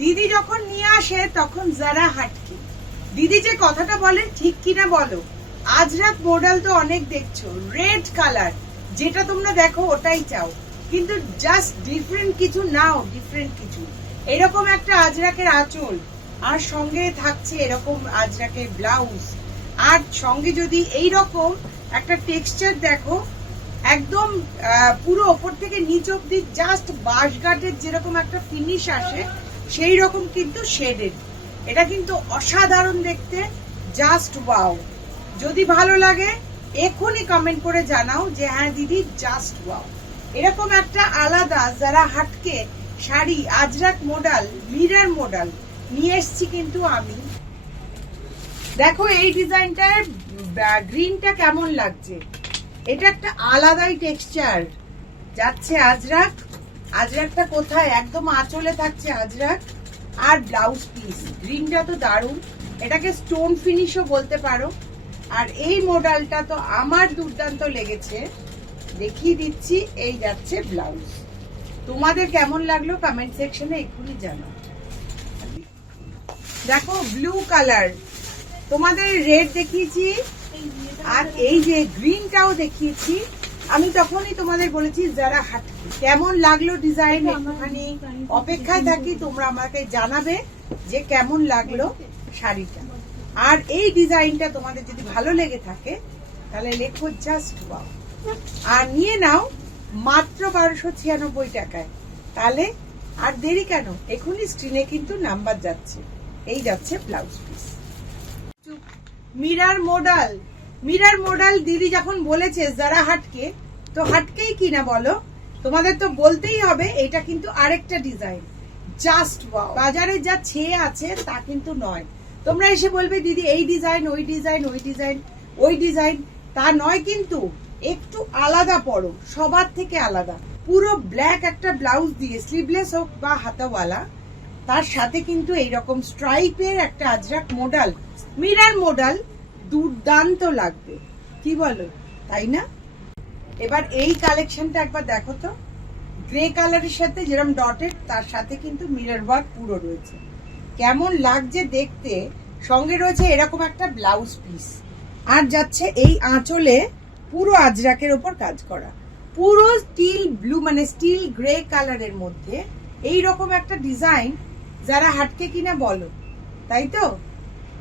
দিদি যখন নিয়ে আসে তখন যারা হাটকে দিদি যে কথাটা বলে ঠিক কিনা বলো? আজরাক মডেল তো অনেক দেখছো, রেড কালার, যেটা তোমরা দেখো ওটাই চাও, কিন্তু জাস্ট ডিফারেন্ট কিছু নাও, ডিফারেন্ট কিছু। এরকম একটা আজরাকের আঁচল, আর সঙ্গে থাকছে এরকম আজরাকের ব্লাউজ, আর সঙ্গে যদি এইরকম একটা টেক্সচার দেখো, একদম পুরো ওপর থেকে নিচ অব্দি জাস্ট বাঁশঘাটের যেরকম একটা ফিনিশ আসে সেই রকম কিন্তু শেডেড। এটা কিন্তু অসাধারণ দেখতে, জাস্ট ওয়াও। যদি ভালো লাগে এখনই কমেন্ট করে জানাও যে হ্যাঁ দিদি জাস্ট ওয়াও। এরকম একটা আলাদা যারা হাটকে sari Ajrakh model, mirror model নিয়ে এসছি কিন্তু আমি। দেখো এই ডিজাইনটার গ্রিনটা কেমন লাগছে, এটা একটা আলাদাই টেক্সচার যাচ্ছে। আজরাক, আজরাকটা কোথায়, একদম আঁচলে থাকছে আজরাক, আর ব্লাউজ পিস। গ্রিনটা তো দারুণ, এটাকে স্টোন ফিনিশও বলতে পারো। আর এই মডেলটা তো আমার দুর্দান্ত লেগেছে, দেখিয়ে দিচ্ছি। এই যাচ্ছে ব্লাউজ, তোমাদের কেমন লাগলো কমেন্ট সেকশনে এক্ষুনি জানাও। দেখো ব্লু কালার, তোমাদের রেড দেখিয়েছি, আর এই যে গ্রিনটাও দেখিয়েছি। আমি তখনই তোমাদের বলেছি যারা হাটকি কেমন লাগলো ডিজাইন, একটুখানি অপেক্ষায় থাকি, তোমরা আমাকে জানাবে যে কেমন লাগলো শাড়িটা। আর এই ডিজাইনটা তোমাদের যদি ভালো লেগে থাকে তাহলে লেখো জাস্ট ওয়াও, আর নিয়ে নাও মাত্র 1296 টাকায়। তাহলে আর দেরি কেন, এখনই স্ক্রিনে কিন্তু নাম্বার যাচ্ছে। এই যাচ্ছে blouse piece. Mirror model, mirror model দিদি যখন বলেছে যারা হাটকে, তো হাটকেই কিনা বলো, তোমাদের তো বলতেই হবে এটা কিন্তু আরেকটা ডিজাইন, জাস্ট ওয়াও। বাজারে যা ছেয়ে আছে তা কিন্তু নয়। তোমরা এসে বলবে দিদি এই ডিজাইন, ওই ডিজাইন, ওই ডিজাইন, ওই ডিজাইন, তা নয় কিন্তু, একটু আলাদা পড়ো, সবার থেকে আলাদা। পুরো ব্ল্যাক একটা ব্লাউজ দিয়ে, স্লিভলেস হোক বা হাতাওয়ালা, তার সাথে কিন্তু এইরকম স্ট্রাইপের একটা আজরাক মডেল, মিরর মডেল, দুর্দান্ত লাগবে, কি বলো, তাই না? এবার এই কালেকশনটা একবার দেখো তো, গ্রে কালারের সাথে যেরকম ডটেড, তার সাথে কিন্তু মিরর ওয়ার্ক পুরো রয়েছে, কেমন লাগছে দেখতে। সঙ্গে রয়েছে এরকম একটা ব্লাউজ পিস, আর যাচ্ছে এই আঁচলে পুরো আজরাকের ওপর কাজ করা, পুরো স্টিল ব্লু মানে স্টিল গ্রে কালারের মধ্যে এই রকম একটা ডিজাইন। যারা হাটকে কিনা বলো, তাই তো?